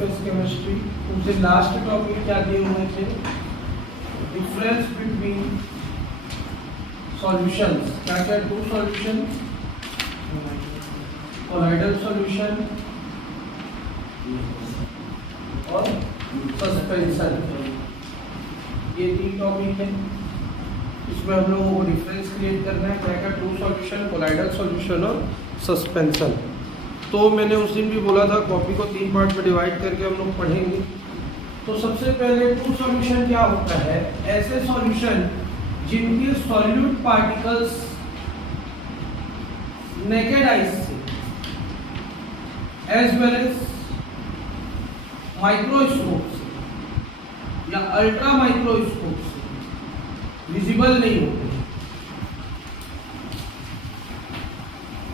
Surface chemistry. उनसे last topic क्या दिए हुए थे? Difference between solutions. क्या क्या? टू सॉल्यूशन, कोलाइडल सॉल्यूशन और सस्पेंशन। ये तीन टॉपिक है। इसमें हम लोगों को डिफरेंस क्रिएट करना है। क्या क्या? टू सॉल्यूशन, कोलाइडल सॉल्यूशन और सस्पेंशन। तो मैंने उस दिन भी बोला था कॉपी को तीन पार्ट में डिवाइड करके हम लोग पढ़ेंगे। तो सबसे पहले टू सॉल्यूशन क्या होता है? ऐसे सॉल्यूशन जिनके सॉल्यूट पार्टिकल्स नेकेड आइज से एज वेल एज माइक्रोस्कोप से या अल्ट्रा माइक्रोस्कोप से विजिबल नहीं होते,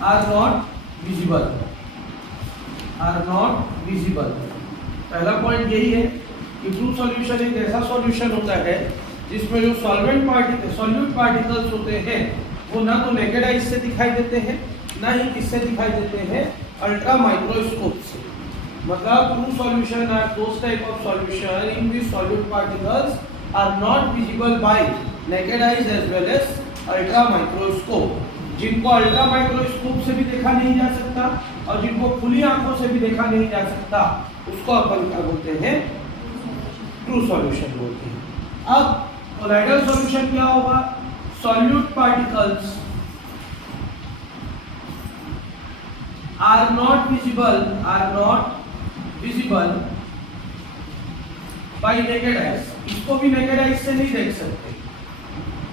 are not visible, are not visible. पहला पॉइंट यही है कि ट्रू सॉल्यूशन एक ऐसा सॉल्यूशन होता है जिसमें जो सॉल्वेंट सॉल्यूट पार्टिकल्स होते हैं वो ना तो नेकेड आइज से दिखाई देते हैं, ना ही किससे दिखाई देते हैं? अल्ट्रा माइक्रोस्कोप से। मतलब true solution are those type of solution in which solute particles are not visible by naked eyes as well as ultra microscope. जिनको अल्ट्रा माइक्रोस्कोप से भी देखा नहीं जा सकता और जिनको खुली आंखों से भी देखा नहीं जा सकता, उसको अपन क्या बोलते हैं? ट्रू सॉल्यूशन बोलते हैं। अब कोलाइडल सॉल्यूशन क्या होगा? Solute particles are not visible by naked eyes. इसको भी नेकेड आइज से नहीं देख सकते,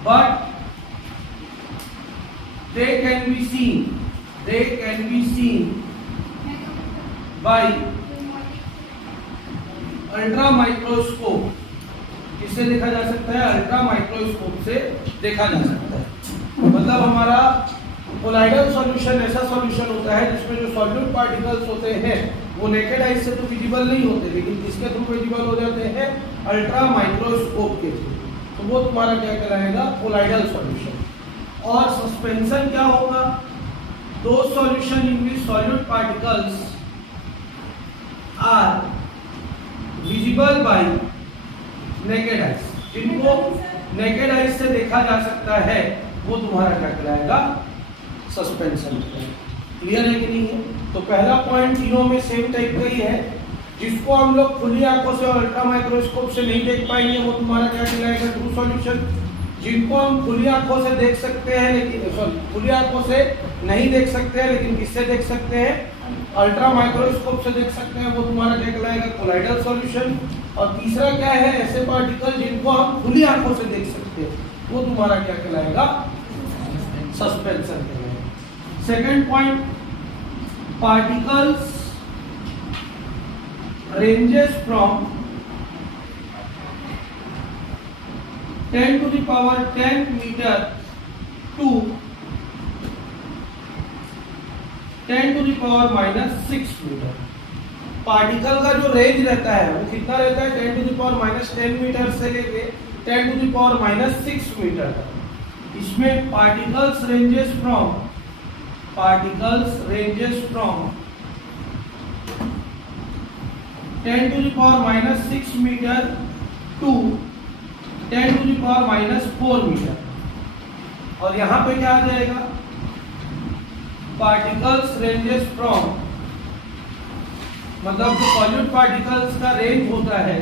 but they can be seen by ultra microscope. किससे देखा जा सकता है? अल्ट्रा माइक्रोस्कोप से देखा जा सकता है। मतलब हमारा कोलाइडल सॉल्यूशन ऐसा सॉल्यूशन होता है जिसमें जो सॉल्यूट पार्टिकल्स होते हैं वो नेकेड आइज से तो विजिबल नहीं होते, लेकिन किसके थ्रू विजिबल हो जाते हैं? अल्ट्रा माइक्रोस्कोप के थ्रू। तो वो तुम्हारा क्या कहलाएगा? Colloidal solution. और सस्पेंशन क्या होगा? Those solution in which solute particles are visible by naked eyes. जिनको नेकेड आइज से देखा जा सकता है वो तुम्हारा क्या कहलाएगा? सस्पेंशन। क्लियर है कि नहीं है? तो पहला पॉइंट तीनों में सेम टाइप का ही है। जिसको हम लोग खुली आंखों से और अल्ट्रा माइक्रोस्कोप से नहीं देख पाएंगे वो तुम्हारा क्या कहलाएगा? True solution. जिनको हम खुली आंखों से देख सकते हैं लेकिन खुली आंखों से नहीं देख सकते हैं, लेकिन किससे देख सकते हैं? अल्ट्रा माइक्रोस्कोप से देख सकते हैं, वो तुम्हारा क्या कहलाएगा? Colloidal solution. और तीसरा क्या है? ऐसे पार्टिकल जिनको हम खुली आंखों से देख सकते हैं, वो तुम्हारा क्या कहलाएगा? सस्पेंशन कहलाएगा। Second point, particles ranges from 10 to the power 10 meter to 10 to the power minus 6 meter. Particle का जो रेंज रहता है वो कितना रहता है? 10 to the power minus 10 meter से लेके 10 to the power minus 6 meter तक। इसमें particles ranges from 10 to the power minus 6 meter to 10 to the power minus 4 meter. और यहाँ पे क्या आ जाएगा? पार्टिकल्स रेंजेस फ्रॉम, मतलब जो सॉल्यूट पार्टिकल्स का रेंज होता है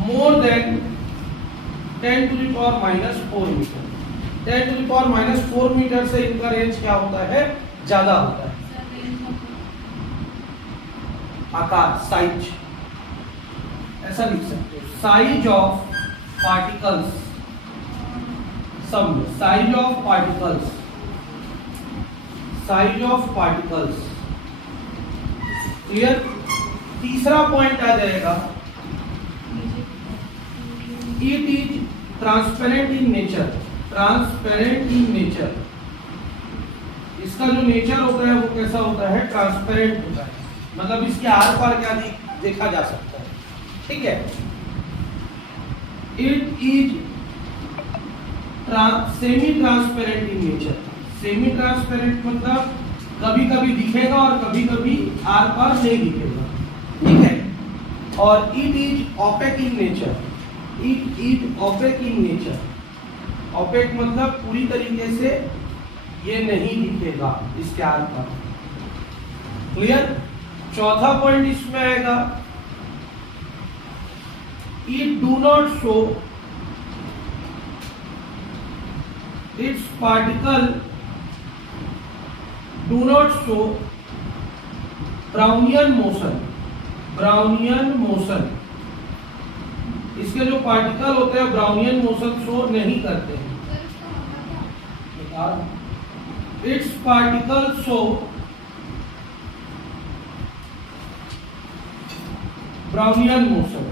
more than 10 to the power minus 4 meter. 10 to the power minus 4 meter से इनका रेंज क्या होता है? ज्यादा होता है। आकार, साइज ऐसा लिख सकते हो। साइज ऑफ पार्टिकल्स, सब size of particles, size of particles. Clear? तीसरा पॉइंट आ जाएगा, it is transparent in nature. Transparent in nature, इसका जो नेचर होता है वो कैसा होता है? ट्रांसपेरेंट होता है। मतलब इसके आर पार क्या देखा जा सकता है। ठीक है? It is semi transparent in nature. Semi transparent मतलब कभी कभी दिखेगा और कभी कभी आर पार नहीं दिखेगा, ठीक है। और it is opaque in nature, it is opaque in nature, opaque मतलब पूरी तरीके से ये नहीं दिखेगा इसके आर पार, क्लियर। चौथा पॉइंट इसमें आएगा, it do not show it's particle do not show Brownian motion, Brownian motion, इसके जो पार्टिकल होते हैं ब्राउनियन मोशन शो नहीं करते हैं। Its particle show Brownian motion,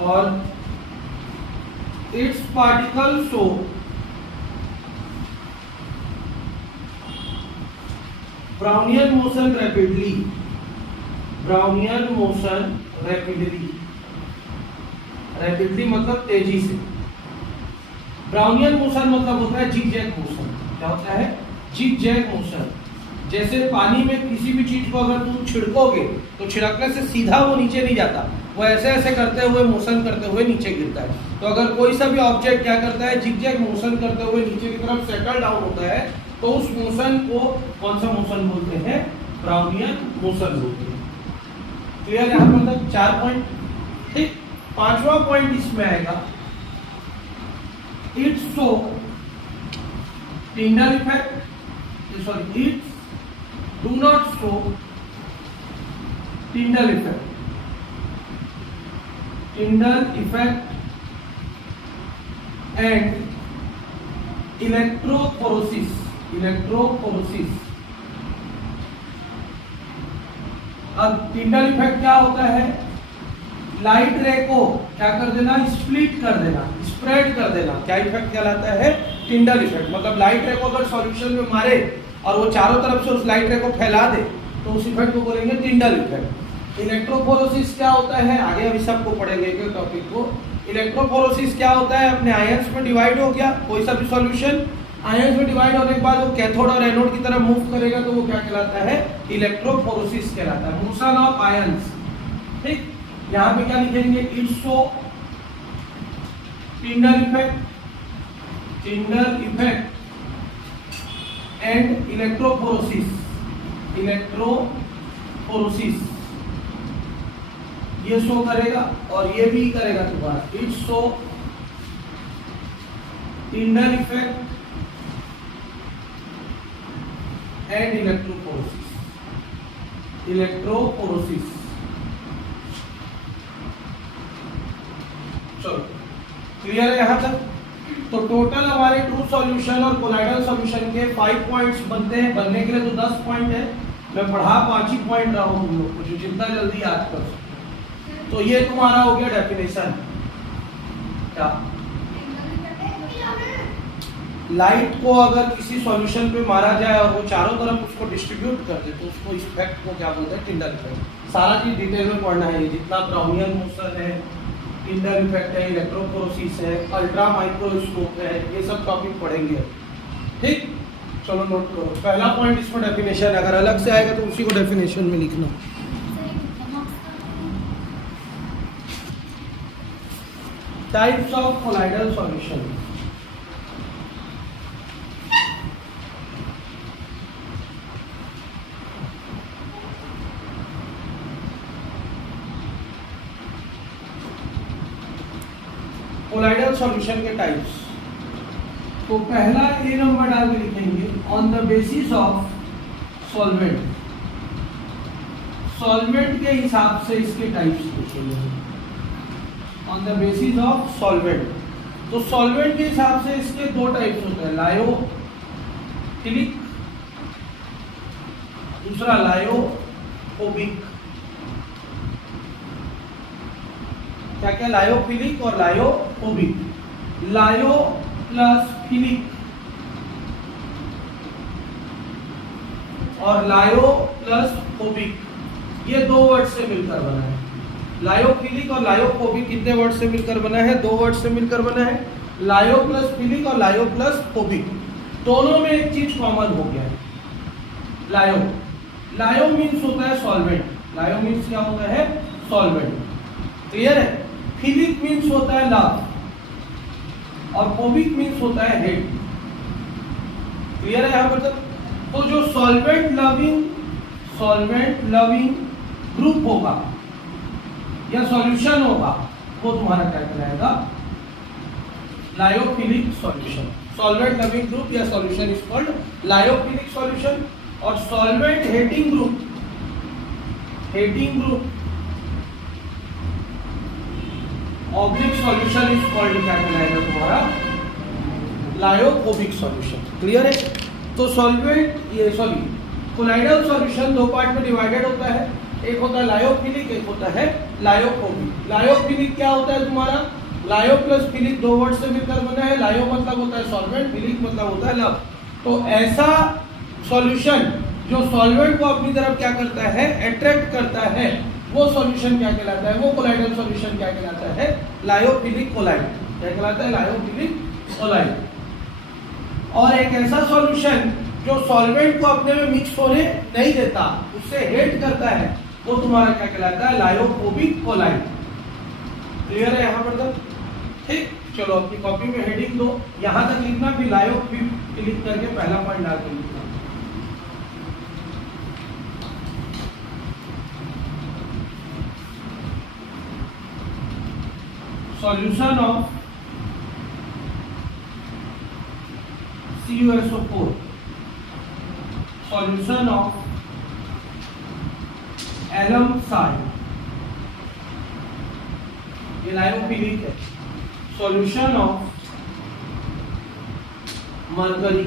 और its particle show Brownian motion rapidly, Brownian motion rapidly, rapidly मतलब तेजी से। ब्राउनियन मोशन मतलब होता है जिग जैग मोशन। क्या होता है? Zigzag motion. जैसे पानी में किसी भी चीज को अगर तुम छिड़कोगे तो छिड़कने से सीधा वो नीचे नहीं जाता, वो ऐसे ऐसे करते हुए मोशन करते हुए नीचे गिरता है। तो अगर कोई सा भी ऑब्जेक्ट क्या करता है, जिग जैग मोशन करते हुए नीचे की तरफ सेटल डाउन होता है, तो उस मोशन को कौन सा मोशन बोलते हैं? ब्राउनियन मोशन बोलते हैं। क्लियर? यहाँ पर तक 4 पॉइंट। ठीक, 5वां पॉइंट इसमें आएगा, it's show Tyndall effect, sorry it's do not show Tyndall effect, Tyndall effect and electrophoresis, electrophoresis. अब टिंडल इफेक्ट क्या होता है? लाइट रे को क्या कर देना? स्प्लिट कर देना, स्प्रेड कर देना। क्या इफेक्ट कहलाता है? Tyndall effect. मतलब लाइट रे को अगर सॉल्यूशन में मारे और वो चारों तरफ से उस लाइट रे को फैला दे तो उस इफेक्ट को बोलेंगे टिंडल इफेक्ट। इलेक्ट्रोफोरोसिस क्या होता है? आगे अभी सबको पढ़ेंगे एक टॉपिक को। इलेक्ट्रोफोरोसिस क्या होता है? अपने आयंस में डिवाइड हो गया कोई सा भी सॉल्यूशन, आयंस में डिवाइड होने के बाद वो कैथोड और एनोड की तरफ मूव करेगा तो वो क्या कहलाता है? इलेक्ट्रोफोरोसिस कहलाता है, मोशन ऑफ आयंस। ठीक, यहाँ पे क्या लिखेंगे? It's show Tyndall effect, Tyndall effect and electrophoresis, electrophoresis ये शो करेगा और ये भी करेगा तुम्हारा। It's show Tyndall effect and electrophoresis, electrophoresis. चलो क्लियर है यहाँ तक? तो टोटल हमारे ट्रू सॉल्यूशन और कोलाइडल सॉल्यूशन के 5 पॉइंट्स बनते हैं। बनने के लिए तो 10 पॉइंट है, मैं पढ़ा 5 ही पॉइंट रहा हूँ तुम लोग को, जो जितना जल्दी याद कर सको। तो ये तुम्हारा हो गया डेफिनेशन। क्या लाइट को अगर किसी सॉल्यूशन पे मारा जाए और वो चारों तरफ उसको डिस्ट्रीब्यूट कर दे तो उसको इफेक्ट को क्या बोलते हैं? Tyndall effect. सारा चीज डिटेल में पढ़ना है, जितना ब्राउनियन मोशन है, टिंडल इफेक्ट है, इलेक्ट्रोफोरोसिस है, अल्ट्रा माइक्रोस्कोप है, ये सब टॉपिक पढ़ेंगे। ठीक, चलो नोट करो। पहला पॉइंट इसमें डेफिनेशन, अगर अलग से आएगा तो उसी को डेफिनेशन में लिखना। Types of colloidal solution. Colloidal solution के टाइप्स। तो पहला ए नंबर डाल के लिखेंगे, on the basis of solvent. Solvent के हिसाब से इसके टाइप्स लिखेंगे, on the basis of solvent. तो सॉल्वेंट के हिसाब से इसके 2 टाइप्स होते हैं, लायोफिलिक, दूसरा लायोफोबिक। क्या क्या? लायोफिलिक और लायोफोबिक। लायो प्लस फिलिक और लायो प्लस फोबिक, ये 2 वर्ड से मिलकर बना है। लायोफिलिक और लायोफोबिक कितने वर्ड से मिलकर बना है? 2 वर्ड से मिलकर बना है। लायो प्लस फिलिक और लायो प्लस फोबिक, दोनों में एक चीज कॉमन हो गया है, लायो। लायो मीन्स होता है सॉल्वेंट, लायो मीन्स क्या होता है, सॉल्वेंट, क्लियर है। फिलिक मीन्स होता है लव और फोबिक मीन्स होता है हेट, क्लियर है यहाँ पर तक। तो जो सॉल्वेंट लविंग ग्रुप होगा या सॉल्यूशन होगा वो तुम्हारा क्या कहलाएगा, lyophilic solution. Solvent loving group या solution is called lyophilic solution, और solvent hating group oblique solution is called क्या कहलाएगा तुम्हारा, लायोफोबिक सॉल्यूशन, क्लियर है। तो सॉल्वेंट ये सॉरी कोलाइडल सॉल्यूशन दो पार्ट में डिवाइडेड होता है, एक होता है लायोफिलिक, एक होता है लायोफोबिक। लायोफिलिक क्या होता है तुम्हारा, लायो प्लस फिलिक दो वर्ड से मिलकर बना है, लायो मतलब होता है सॉल्वेंट, फिलिक मतलब होता है लव। तो ऐसा सॉल्यूशन जो सॉल्वेंट को अपनी तरफ क्या करता है, अट्रैक्ट करता है, वो सॉल्यूशन क्या कहलाता है, वो कोलाइडल सॉल्यूशन क्या कहलाता है, लायोफिलिक कोलाइड, क्या कहलाता है, लायोफिलिक कोलाइड। और एक ऐसा सॉल्यूशन जो सॉल्वेंट को अपने में मिक्स होने नहीं देता, उससे हेट करता है, वो तुम्हारा क्या कहलाता है, लायोफोबिक कोलाइड, क्लियर है यहाँ पर तक, ठीक। चलो अपनी कॉपी में हेडिंग दो, यहां तक लिखना, फिर लायोफिलिक करके पहला पॉइंट डाल के लिखना। Solution of CuSO4, solution of alum salt, ये लायोफिलिक है। Solution of mercury,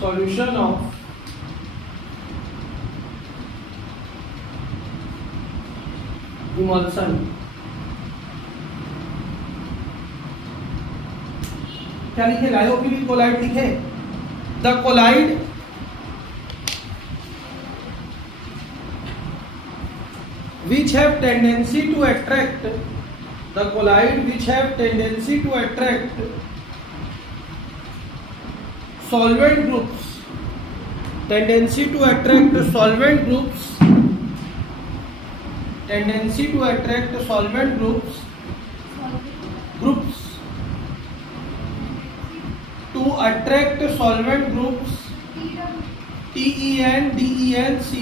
solution of emulsion, क्या लिखे, लायोफिलिक कोलाइड लिखे। The colloid which have tendency to attract, the colloid which have tendency to attract solvent groups, tendency to attract solvent groups, tendency to attract solvent groups, to attract solvent groups TENDENCY,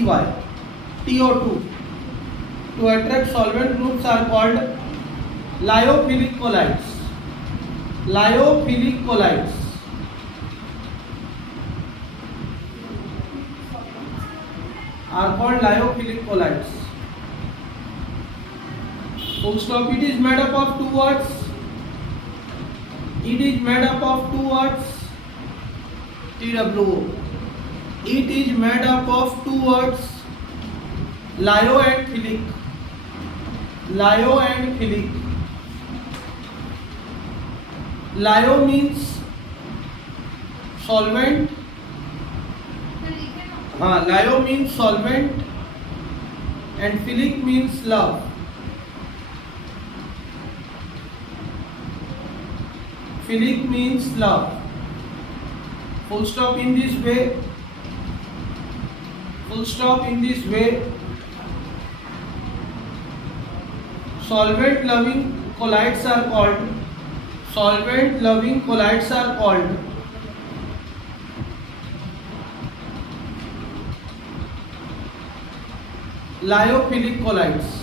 TO2, to attract solvent groups are called lyophilic colloids, lyophilic colloids, are called lyophilic colloids. Full stop. It is made up of two words, it is made up of two words, TWO, it is made up of two words, lyo and philic, lyo and philic. Lyo means solvent, हाँ, lyo means solvent and philic means love. Philic means love. Full stop. In this way, full stop. In this way, solvent loving colloids are called, solvent loving colloids are called lyophilic colloids,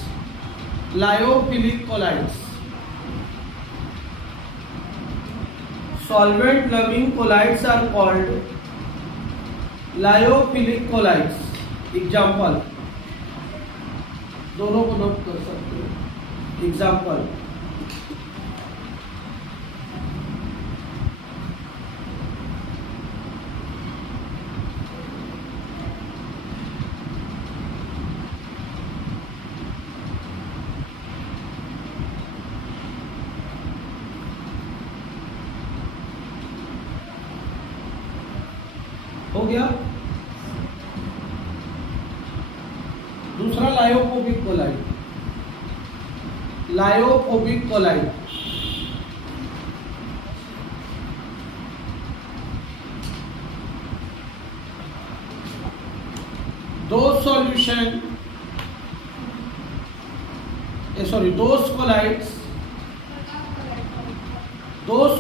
lyophilic colloids. Solvent loving colloids are called lyophilic colloids. Example, दोनों को note कर सकते हो। Example, हो गया। दूसरा lyophobic colloid, lyophobic colloid. Those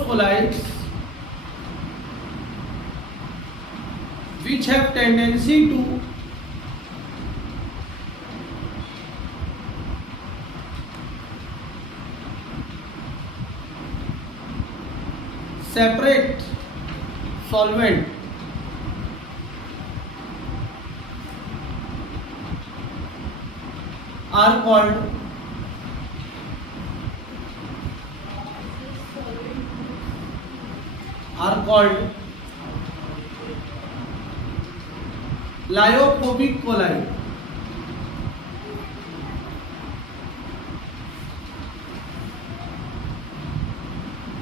colloids which have tendency to separate solvent are called lyophobic colloid.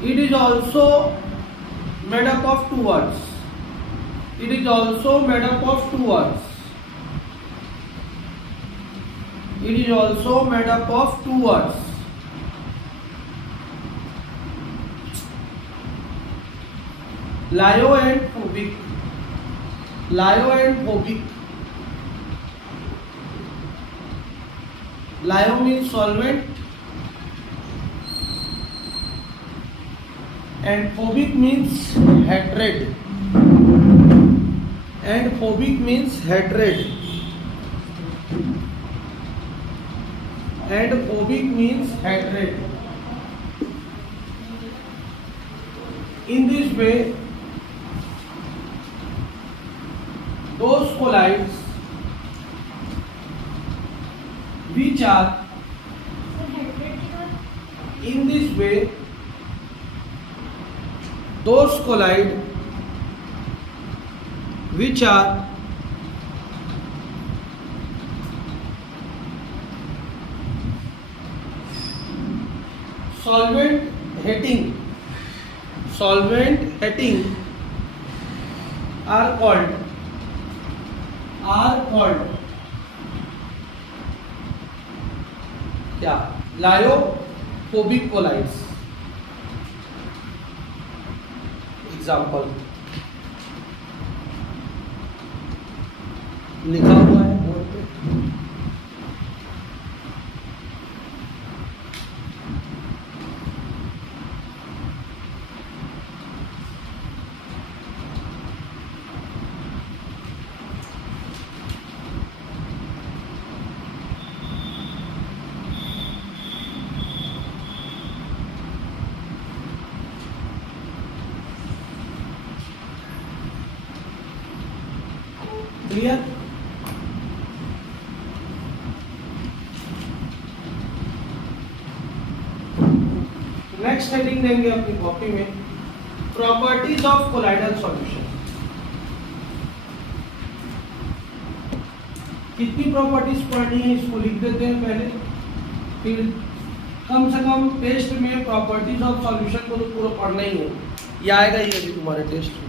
It is also made up of two words. Lyo and phobic. Lyo means solvent and phobic means hatred. In this way, those colloids which are solvent hating are called क्या? lyophobic colloids. Example लिखा हुआ है board पे. Clear? Next heading देंगे अपनी copy में, properties of colloidal solution. कितनी properties पढ़नी है इसको लिख देते हैं पहले, फिर कम से कम टेस्ट में प्रॉपर्टीज ऑफ सॉल्यूशन को तो पूरा पढ़ना ही है. ये आएगा ही अभी तुम्हारे टेस्ट में.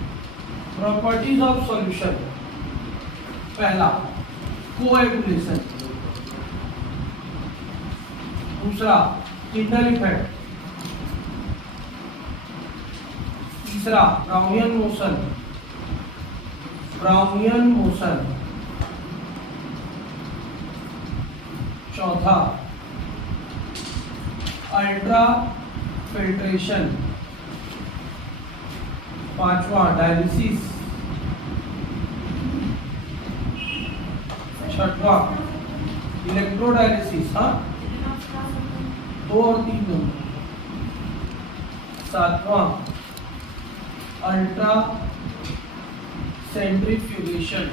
Properties of solution. पहला कोएगुलेशन, दूसरा किंडल इफेक्ट, तीसरा ब्राउनियन मोशन, चौथा अल्ट्रा फिल्ट्रेशन, पांचवा डायलिसिस, छठवा इलेक्ट्रोडायलिसिस, हाँ 2 और 3 नंबर, सातवां ultra centrifugation,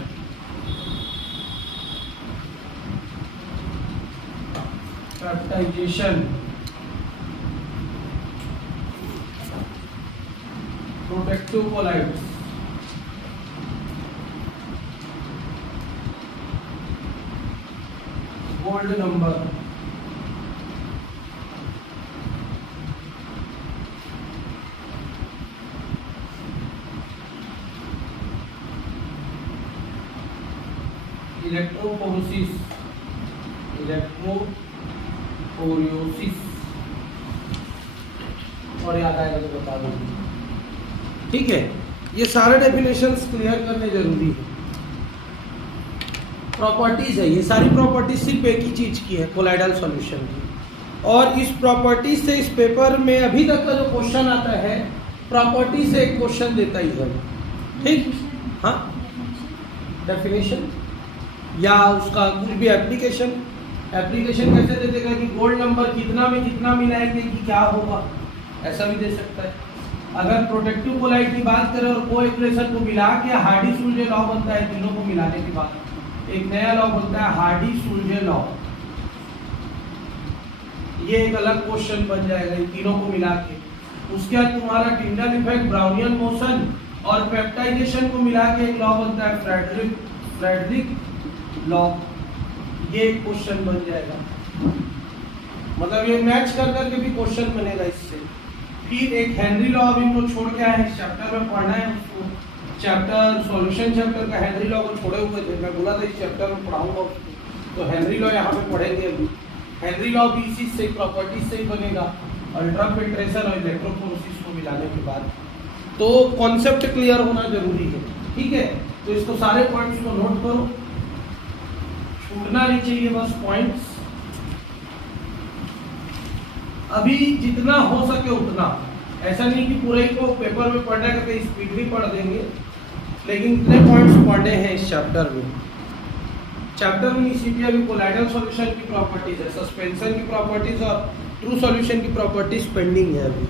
peptization, protective colloids, gold number, electrophoresis, और याद आएगा तो बता दूंगी। ठीक है, ये सारे डेफिनेशंस क्लियर करने जरूरी है। प्रॉपर्टीज है, ये सारी प्रॉपर्टीज सिर्फ एक ही चीज की है, कोलाइडल सॉल्यूशन की। और इस प्रॉपर्टीज से इस पेपर में अभी तक का जो क्वेश्चन आता है, प्रॉपर्टी से एक क्वेश्चन देता ही है। ठीक, हाँ, डेफिनेशन या उसका कुछ भी एप्लीकेशन कैसे दे देगा कि गोल्ड नंबर कितना में कितना मिलाएंगे कि क्या होगा, ऐसा भी दे सकता है। अगर प्रोटेक्टिव कोलाइड की बात करें और कोएक्रेशन को मिला के हार्डी-सुलजे लॉ बनता है, तीनों को मिलाने के बाद एक नया लॉ बनता है हार्डी-सुलजे लॉ। ये एक अलग क्वेश्चन बन जाएगा इन तीनों को मिला के। उसके बाद तुम्हारा टिंडल इफेक्ट, ब्राउनियन मोशन और पेप्टाइजेशन को मिला के एक लॉ बनता है फ्रेडरिक लॉ। ये एक क्वेश्चन बन जाएगा, मतलब ये मैच कर करके भी क्वेश्चन बनेगा इससे। फिर एक हेनरी लॉ अभी को छोड़ के आए, चैप्टर में पढ़ना है उसको, चैप्टर सॉल्यूशन चैप्टर का हेनरी लॉ को छोड़े हुए थे, मैं बोला था इस चैप्टर में पढ़ाऊंगा उसको, तो हेनरी लॉ यहाँ पे पढ़ेंगे अभी। हेनरी लॉ भी इसी से प्रॉपर्टीज से ही बनेगा, अल्ट्राफिल्ट्रेशन और इलेक्ट्रोफोरेसिस को मिलाने के बाद। तो कॉन्सेप्ट क्लियर होना जरूरी है। ठीक है, तो इसको सारे पॉइंट्स को नोट करो, छूटना नहीं चाहिए बस पॉइंट्स। अभी जितना हो सके उतना, ऐसा नहीं कि पूरे ही को पेपर में पढ़ना करके स्पीड भी पढ़ देंगे, लेकिन इतने पॉइंट्स पढ़ने हैं इस चैप्टर में। चैप्टर में इसी भी अभी कोलाइडल सॉल्यूशन की प्रॉपर्टीज है, सस्पेंशन की प्रॉपर्टीज और ट्रू सॉल्यूशन की प्रॉपर्टीज पेंडिंग है अभी,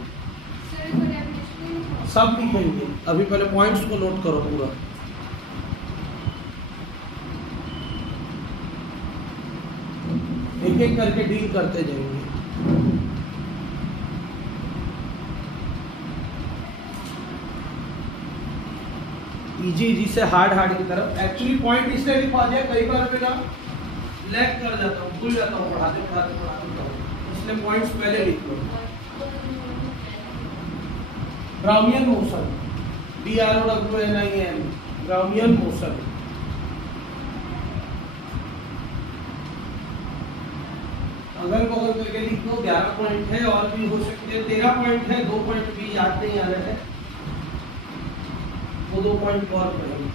सब लिखेंगे। अभी पहले पॉइंट्स को नोट करो पूरा। एक एक करके डील करते जाएंगे। इजी से हार्ड की तरफ। एक्चुअली पॉइंट इसलिए लिखवा दिया, कई बार मेरा लैग कर जाता हूँ, भूल जाता हूँ पढ़ाते, इसलिए पॉइंट्स पहले लिख लो। Brownian motion, BROWNIN, Brownian motion. अगर बगल करके लिख दो, 11 पॉइंट है, और भी हो सकते हैं 13 पॉइंट है, 2 पॉइंट भी याद नहीं आ रहे हैं, वो 2 पॉइंट और पढ़ेंगे।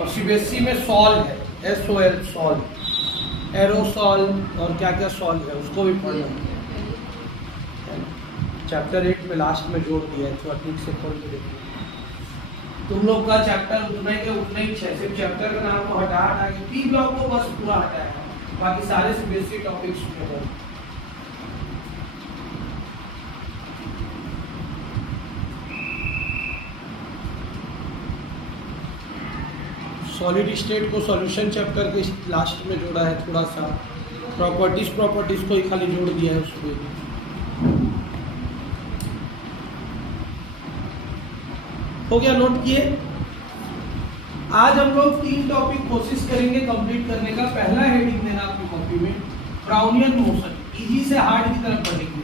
और सीबीएसई में सॉल्व है, SOL सॉल्व, एरोसॉल और क्या क्या सॉल्व है उसको भी पढ़ना है। चैप्टर 8 में लास्ट में जोड़ दिया है, थोड़ा ठीक से खोल के देखिए। तुम लोग का चैप्टर उतना ही सिर्फ चैप्टर का नाम को हटा के पी ब्लॉक को बस पूरा हटाया, बाकी सारे सीबीएसई टॉपिक्स को। सॉलिड स्टेट को सॉल्यूशन चैप्टर के लास्ट में जोड़ा है, थोड़ा सा प्रॉपर्टीज को ही खाली जोड़ दिया है उसमें। हो गया, नोट किए। आज हम लोग 3 टॉपिक कोशिश करेंगे कंप्लीट करने का। पहला हेडिंग देना आपकी कॉपी में, ब्राउनियन मोशन, इजी से हार्ड की तरफ पढ़ेंगे।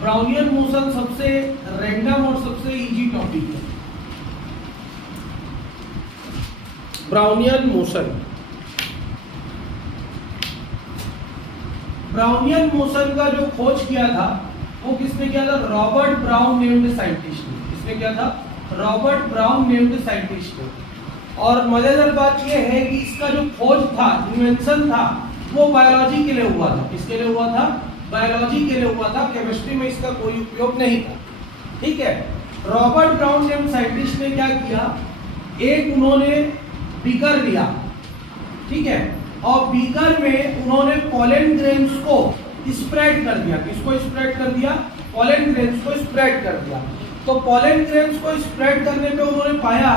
ब्राउनियन मोशन सबसे रैंडम और सबसे इजी टॉपिक है। ब्राउनियन मोशन, ब्राउनियन मोशन का जो खोज किया था वो किसने किया था? रॉबर्ट ब्राउन नेम्ड साइंटिस्ट ने। किसने किया था? रॉबर्ट ब्राउन नेम्ड साइंटिस्ट ने। और मजेदार बात यह है कि इसका जो खोज था, इन्वेंशन था, वो बायोलॉजी के लिए हुआ था। किसके लिए हुआ था? बायोलॉजी के लिए हुआ था, केमिस्ट्री में इसका कोई उपयोग नहीं था। ठीक है, रॉबर्ट ब्राउन नेम्ड साइंटिस्ट ने क्या किया, एक उन्होंने बीकर लिया, ठीक है, और बीकर में उन्होंने पोलन ग्रेन्स को स्प्रेड कर दिया। किसको स्प्रेड कर दिया? पोलन ग्रेन्स को स्प्रेड कर दिया। तो पोलन ग्रेन्स को स्प्रेड करने पे उन्होंने पाया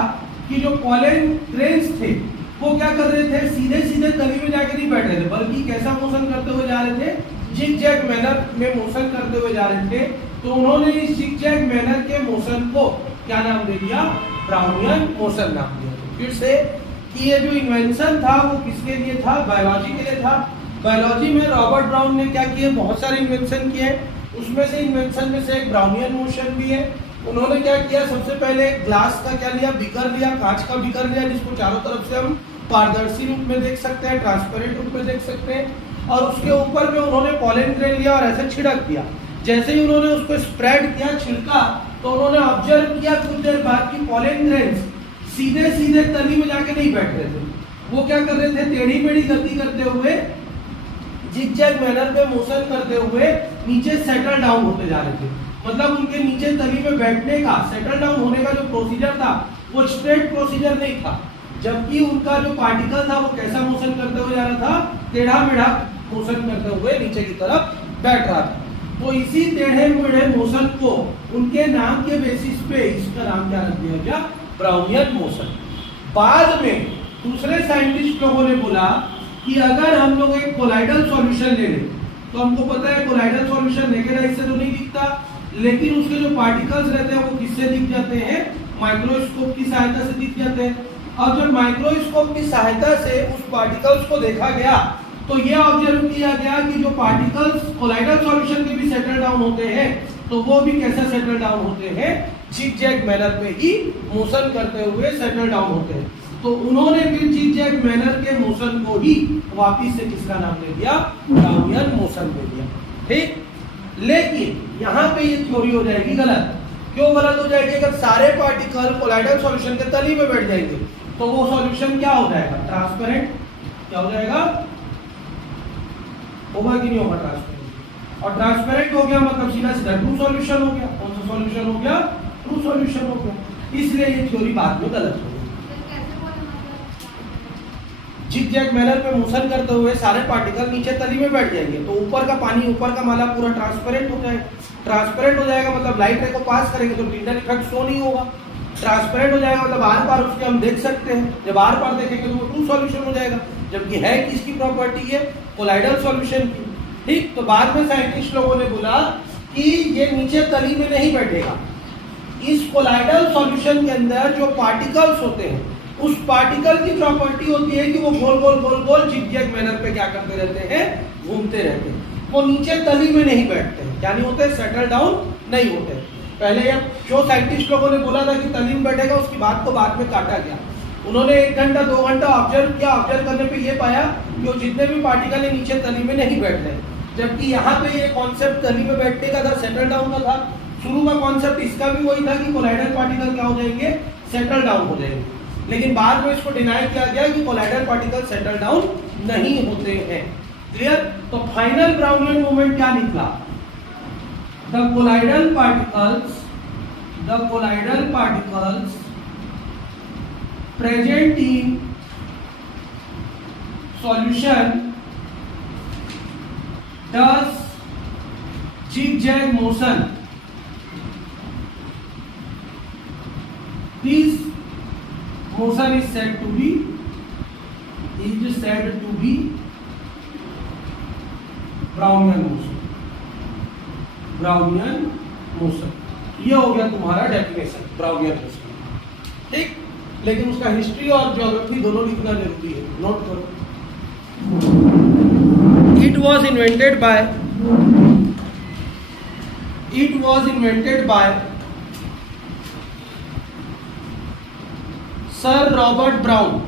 कि जो पोलन ग्रेन्स थे वो क्या कर रहे थे, सीधे सीधे तली में जाकर नहीं बैठ रहे थे, बल्कि कैसा मोशन करते हुए जा रहे थे? जिग-जैग मैनर में मोशन करते हुए जा रहे थे। तो उन्होंने इस जिग-जैग मैनर के मोशन को क्या नाम दे दिया? ब्राउनियन मोशन नाम दिया। फिर से कि ये जो इन्वेंशन था वो किसके लिए था? बायोलॉजी के लिए था। बायोलॉजी में रॉबर्ट ब्राउन ने क्या किए? बहुत सारे इन्वेंशन किए। उसमें से इन्वेंशन में से एक ब्राउनियन मोशन भी है। उन्होंने क्या किया? सबसे पहले ग्लास का क्या लिया? बीकर लिया, कांच का बीकर लिया, जिसको चारों तरफ से हम पारदर्शी रूप में देख सकते हैं, ट्रांसपेरेंट रूप में देख सकते हैं। और उसके ऊपर में उन्होंने पॉलन ग्रेन लिया और ऐसे छिड़क दिया। जैसे ही उन्होंने उसको स्प्रेड किया, छिड़का, तो उन्होंने ऑब्जर्व किया कुछ देर बाद कि पॉलन ग्रेन्स सीधे सीधे तली में जाके नहीं बैठ रहे थे, वो क्या कर रहे थे, टेढ़ी मेढ़ी गति करते हुए, जिगजैग मैनर में मोशन करते हुए नीचे सेटल डाउन होते जा रहे थे। मतलब उनके नीचे तली में बैठने का, सेटल डाउन होने का जो प्रोसीजर था वो स्ट्रेट प्रोसीजर नहीं था, जबकि उनका जो पार्टिकल था वो कैसा मोशन करते हुए जा रहा था, टेढ़ा मेढ़ा मोशन करते हुए नीचे की तरफ बैठ रहा था। तो इसी टेढ़े मेढ़े मोशन को उनके नाम के बेसिस पे इसका नाम क्या रख दिया गया, ब्राउनियन मोशन। बाद में दूसरे साइंटिस्ट लोगों ने बोला कि अगर हम लोग एक कोलाइडल सॉल्यूशन ले लें, तो हमको पता है कोलाइडल सॉल्यूशन नेकेड आई से तो नहीं दिखता, लेकिन उसके जो पार्टिकल्स रहते हैं वो किससे दिख जाते हैं, माइक्रोस्कोप की सहायता से दिख जाते हैं। और जब माइक्रोस्कोप की सहायता से उस पार्टिकल्स को देखा गया तो यह ऑब्जर्व किया गया कि जो पार्टिकल्स कोलाइडल सॉल्यूशन के भी सेटल डाउन होते हैं, तो वो भी कैसे सेटल डाउन होते हैं, जिगजैग मैनर पे ही मोशन करते हुए सेटल डाउन होते हैं। तो उन्होंने फिर जिगजैग मैनर के मोशन को ही वापिस से किसका नाम दे दिया, ब्राउनियन मोशन दे दिया। ठीक, लेकिन यहाँ पे ये थ्योरी हो जाएगी गलत। क्यों गलत हो जाएगी? अगर सारे पार्टिकल कोलाइडल सॉल्यूशन के तली में बैठ जाएंगे तो वो सॉल्यूशन क्या हो जाएगा, ट्रांसपेरेंट। क्या हो जाएगा, होगा कि नहीं होगा, ट्रांसपेरेंट। और ट्रांसपेरेंट हो गया मतलब सीधा सीधा ट्रू सॉल्यूशन हो गया। कौन सा सॉल्यूशन हो गया, ट्रू सॉल्यूशन हो गया। इसलिए ये थ्योरी बाद में गलत हो गई। जिगजैग मैनर पे मोशन करते हुए सारे पार्टिकल नीचे तली में बैठ जाएंगे तो ऊपर का पानी, ऊपर का माला पूरा ट्रांसपेरेंट हो जाएगा। ट्रांसपेरेंट हो जाएगा मतलब लाइट रे को पास करेंगे तो टिंडल इफेक्ट शो नहीं होगा। ट्रांसपेरेंट हो जाएगा मतलब आर पार उसके हम देख सकते हैं, जब आर पार देखेंगे तो वो ट्रू सॉल्यूशन हो जाएगा, जबकि है किसकी प्रॉपर्टी है, कोलाइडल सॉल्यूशन की। ठीक, तो बाद में साइंटिस्ट लोगों ने बोला कि ये नीचे तली में नहीं बैठेगा। इस कोलाइडल सॉल्यूशन के अंदर जो पार्टिकल्स होते हैं उस पार्टिकल की प्रॉपर्टी होती है कि वो गोल गोल गोल गोल जिगजैग मैनर पे क्या करते रहते हैं, घूमते रहते हैं। वो नीचे तली में नहीं बैठते हैं, क्या नहीं होते, सेटल डाउन नहीं होते। पहले जो साइंटिस्ट लोगों ने बोला था कि तली में बैठेगा, उसकी बात को बाद में काटा गया। उन्होंने 1 घंटा 2 घंटा ऑब्जर्व किया, ऑब्जर्व करने पे ये पाया कि वो जितने भी पार्टिकल है नीचे तली में नहीं बैठ रहे, जबकि यहाँ पे ये कॉन्सेप्ट तली में बैठने का था, सेटल डाउन का था। शुरू का कॉन्सेप्ट इसका भी वही था कि कोलाइडल पार्टिकल क्या हो जाएंगे, सेटल डाउन हो जाएंगे। लेकिन बाद में इसको डिनाई किया गया कि कोलाइडल पार्टिकल सेटल डाउन नहीं होते हैं। क्लियर? तो फाइनल ब्राउनियन मूवमेंट क्या निकला, the colloidal particles present in solution does zigzag motion. This motion is said to be Brownian motion. Brownian motion ये हो गया तुम्हारा डेफिनेशन Brownian motion। ठीक, लेकिन उसका हिस्ट्री और ज्योग्राफी दोनों लिखना जरूरी है, नोट करो। It was invented by Sir Robert Brown.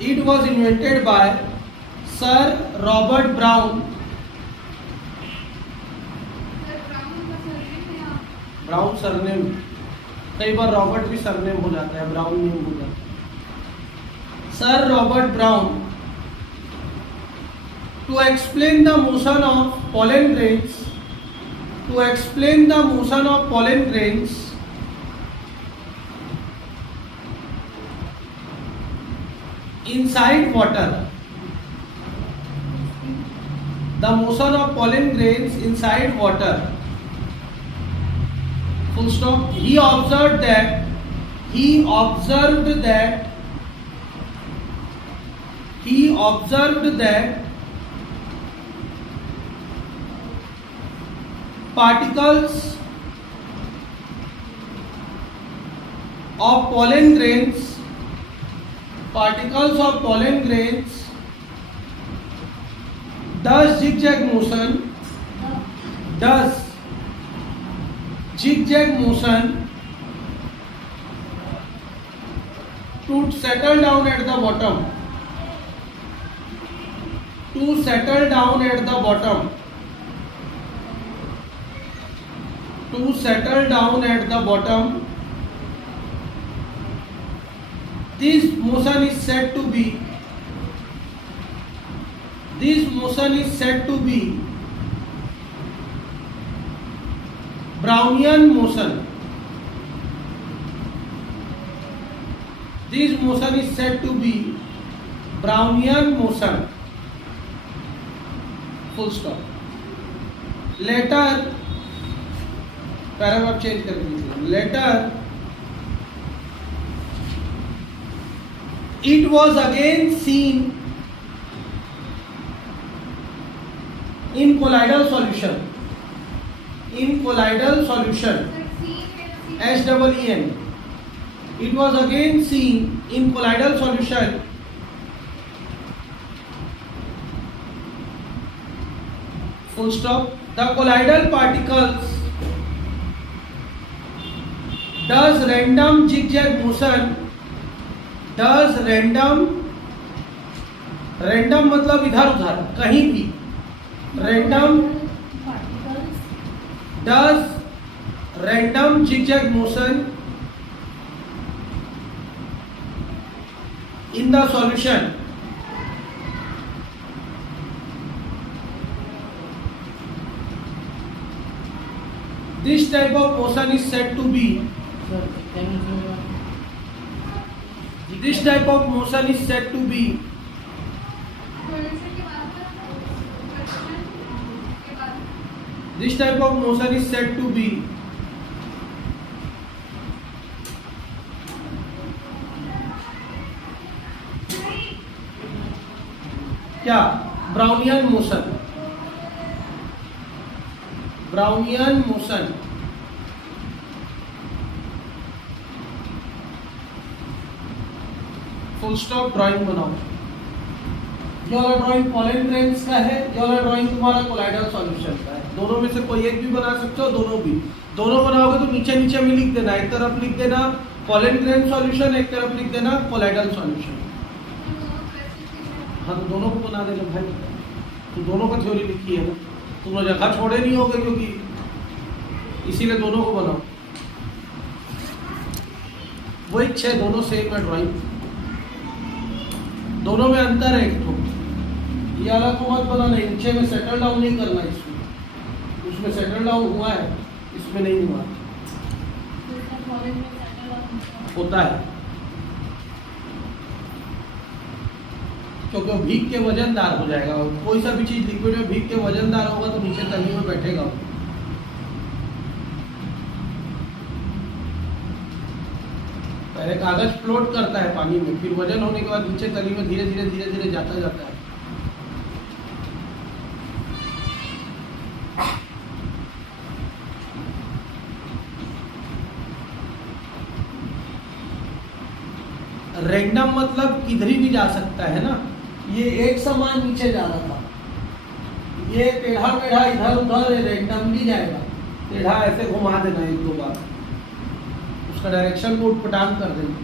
It was invented by Sir Robert Brown. Brown surname, कई बार रॉबर्ट भी सरनेम हो जाता है, ब्राउन नेम हो जाता है। Sir Robert Brown to explain the motion of pollen grains inside water. The motion of pollen grains inside water. Full stop. He observed that particles of pollen grains does zigzag motion to settle down at the bottom, to settle down at the bottom, to settle down at the bottom, this motion is said to be, this motion is said to be Brownian motion. This motion is said to be Brownian motion. Full stop. Later, paragraph change करके लिखिए. Later, it was again seen in colloidal solution. In colloidal solution, HEEN. It was again seen in colloidal solution full stop. The colloidal particles does random zigzag motion, does random मतलब इधर उधर कहीं भी, random does random zigzag motion in the solution. This type of motion is said to be, this type of motion is said to be this type of motion is said to be क्या? Brownian motion. Brownian motion. Full stop. Drawing बनाओ. ये वाला drawing pollen grains का है, ये वाला drawing तुम्हारा colloidal solution का है. दोनों में से कोई एक भी बना सकते हो, दोनों भी. दोनों बनाओगे तो नीचे नीचे में लिख देना. एक तरफ लिख देना पॉलन ग्रेन सॉल्यूशन, एक तरफ लिख देना कोलाइडल सॉल्यूशन. हाँ तो दोनों को बना देना भाई. तो दोनों का थ्योरी लिखी है ना, तुम जगह छोड़े नहीं होगे क्योंकि इसीलिए दोनों को बनाओ. वही 6 दोनों सेम है ड्राइंग. दोनों में अंतर है. एक तो ये वाला को मत बनाना, नीचे में सेटल डाउन नहीं करना. इसमें उसमें सेटल डाउन हुआ है, इसमें नहीं हुआ. होता है क्योंकि भीग के वजनदार हो जाएगा. कोई सा भी चीज लिक्विड में भीग के वजनदार होगा तो नीचे तली में बैठेगा. पहले कागज फ्लोट करता है पानी में, फिर वजन होने के बाद नीचे तली में धीरे धीरे जाता है. रैंडम मतलब किधर भी जा सकता है ना. ये एक समान नीचे जा रहा था, ये टेढ़ा टेढ़ा इधर उधर रैंडमली जाएगा. टेढ़ा ऐसे घुमा देना 1-2 बार, उसका डायरेक्शन को उटपटांग कर देना.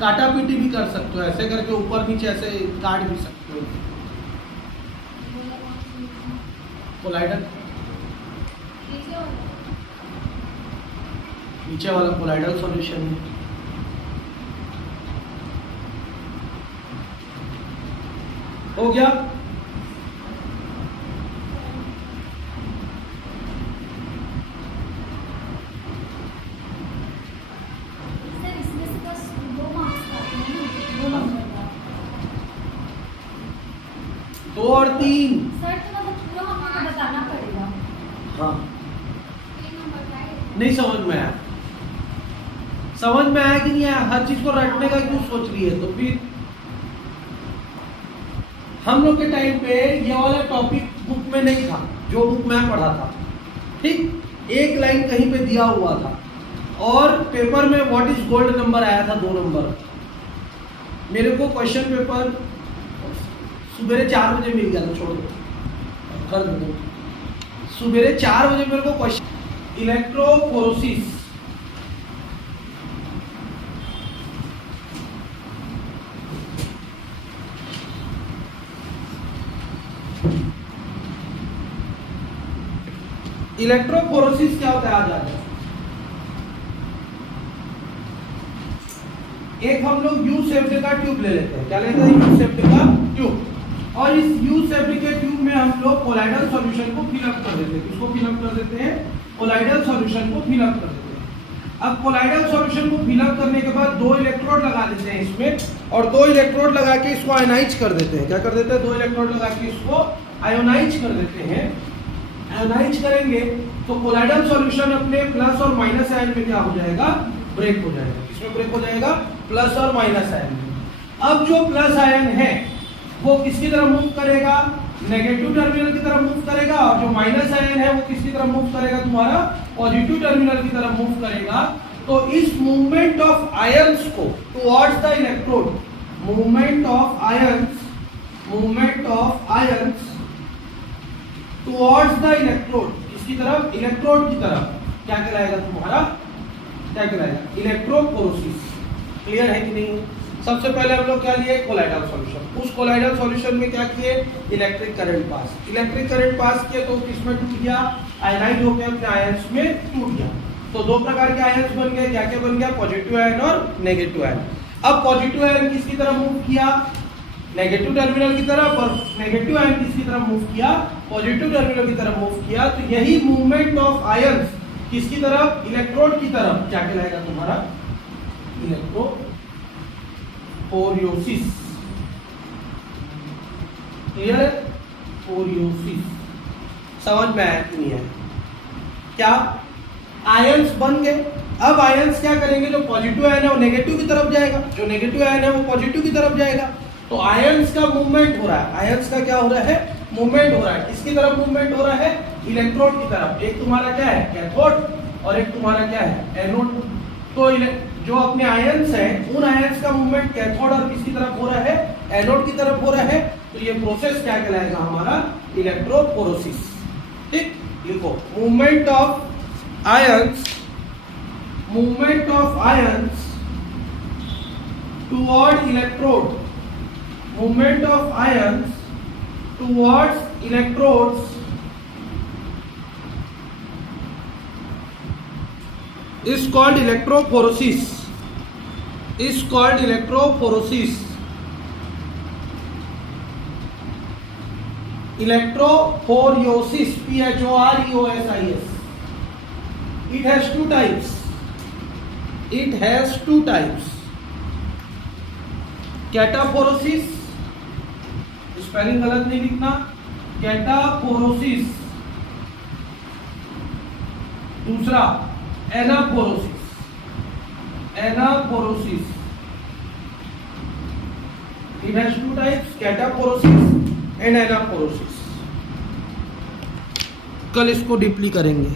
काटा पीटी भी कर सकते हो, ऐसे करके ऊपर नीचे ऐसे काट भी सकते हो. कोलाइडल नीचे वाला कोलाइडल सॉल्यूशन है. हो गया. दो और 3 सर तो मतलब पूरा हमको बताना पड़ेगा. हाँ नहीं समझ में आया. समझ में आया कि नहीं आया? हर चीज को रटने का क्यों सोच रही है? तो फिर हम लोग के टाइम पे ये वाला टॉपिक बुक में नहीं था, जो बुक मैं पढ़ा था. ठीक, एक लाइन कहीं पे दिया हुआ था और पेपर में व्हाट इज गोल्ड नंबर आया था 2 नंबर. मेरे को क्वेश्चन पेपर सुबह 4 बजे मिल गया था. छोड़ दो, कर दो. सुबह 4 बजे मेरे को क्वेश्चन इलेक्ट्रोफोरोसिस इलेक्ट्रोफोरोसिस क्या होता है आज आते हैं। एक हम लोग यू शेप्ड का ट्यूब ले लेते हैं, क्या लेते हैं, यू शेप्ड का ट्यूब, और इस यू शेप्ड के ट्यूब में हम लोग कोलाइडल सॉल्यूशन को फिलअप कर देते हैं। किसको फिलअप कर देते हैं, कोलाइडल सॉल्यूशन को फिलअप कर देते हैं। अब कोलाइडल सॉल्यूशन को फिलअप करने के बाद दो इलेक्ट्रोड लगा देते हैं इसमें, और दो इलेक्ट्रोड लगा के इसको आयोनाइज कर देते हैं। क्या कर देते हैं, दो इलेक्ट्रोड लगा के इसको आयोनाइज कर देते हैं। आयोनाइज करेंगे तो कोलाइडल सॉल्यूशन अपने प्लस और माइनस आयन में क्या हो जाएगा, ब्रेक हो जाएगा। किसमें ब्रेक हो जाएगा, प्लस और माइनस आयन में। अब जो प्लस आयन है वो किसकी तरफ मूव करेगा, नेगेटिव टर्मिनल की तरफ मूव करेगा, और जो माइनस आयन है वो किसकी तरफ मूव करेगा, तुम्हारा पॉजिटिव टर्मिनल की तरफ मूव करेगा। तो इस मूवमेंट ऑफ आयंस को towards the electrode, movement of ions towards the electrode, किसकी तरफ, इलेक्ट्रोड की तरफ, क्या कहलाएगा तुम्हारा, क्या कहलाएगा, इलेक्ट्रोफोरोसिस। क्लियर है कि नहीं। सबसे पहले हम लोग क्या लिए, कोलाइडल सॉल्यूशन। उस कोलाइडल सॉल्यूशन में क्या किए, electric current pass. Electric current pass किया तो किसमें टूट गया, आयनाइज होकर अपने आयंस में टूट गया। तो दो प्रकार के आयंस बन गए, क्या क्या बन गया, पॉजिटिव आयन और नेगेटिव आयन। अब पॉजिटिव आयन किसकी तरफ मूव किया, नेगेटिव टर्मिनल की तरफ, और नेगेटिव आयन किसकी तरफ मूव किया, पॉजिटिव टर्मिनल की तरफ मूव किया। तो यही मूवमेंट ऑफ आयंस किसकी तरफ, इलेक्ट्रोड की तरफ, क्या कहलाएगा तुम्हारा, इलेक्ट्रोफोरोसिस। क्लियर है, फोरियोसिस। समझ में आया कि नहीं है, क्या आयंस बन गए। अब आयंस क्या करेंगे, जो पॉजिटिव आयन है वो नेगेटिव की तरफ जाएगा, जो नेगेटिव आयन है वो पॉजिटिव की तरफ जाएगा। तो आयंस का मूवमेंट हो रहा है, आयंस का क्या हो रहा है, मूवमेंट हो रहा है। किसकी तरफ मूवमेंट हो रहा है, इलेक्ट्रोड की तरफ। एक तुम्हारा क्या है, कैथोड, और एक तुम्हारा क्या है, एनोड। तो जो अपने आयंस हैं उन आयंस का मूवमेंट कैथोड और किसकी तरफ हो रहा है, एनोड की तरफ हो रहा है। तो ये प्रोसेस क्या कहलाएगा हमारा, इलेक्ट्रोफोरोसिस। ठीक, लिखो, movement of ions toward electrode, movement of ions towards electrodes is called electrophoresis, is called electrophoresis. Electrophoresis, P-H-O-R-E-O-S-I-S. It has two types. It has two types. Cataphoresis, spelling गलत नहीं लिखना, कैटाफोरोसिस। दूसरा एनाफोरोसिस, एनाफोरोसिस। It has two types, cataphoresis and एनाफोरोसिस। कल इसको deeply करेंगे।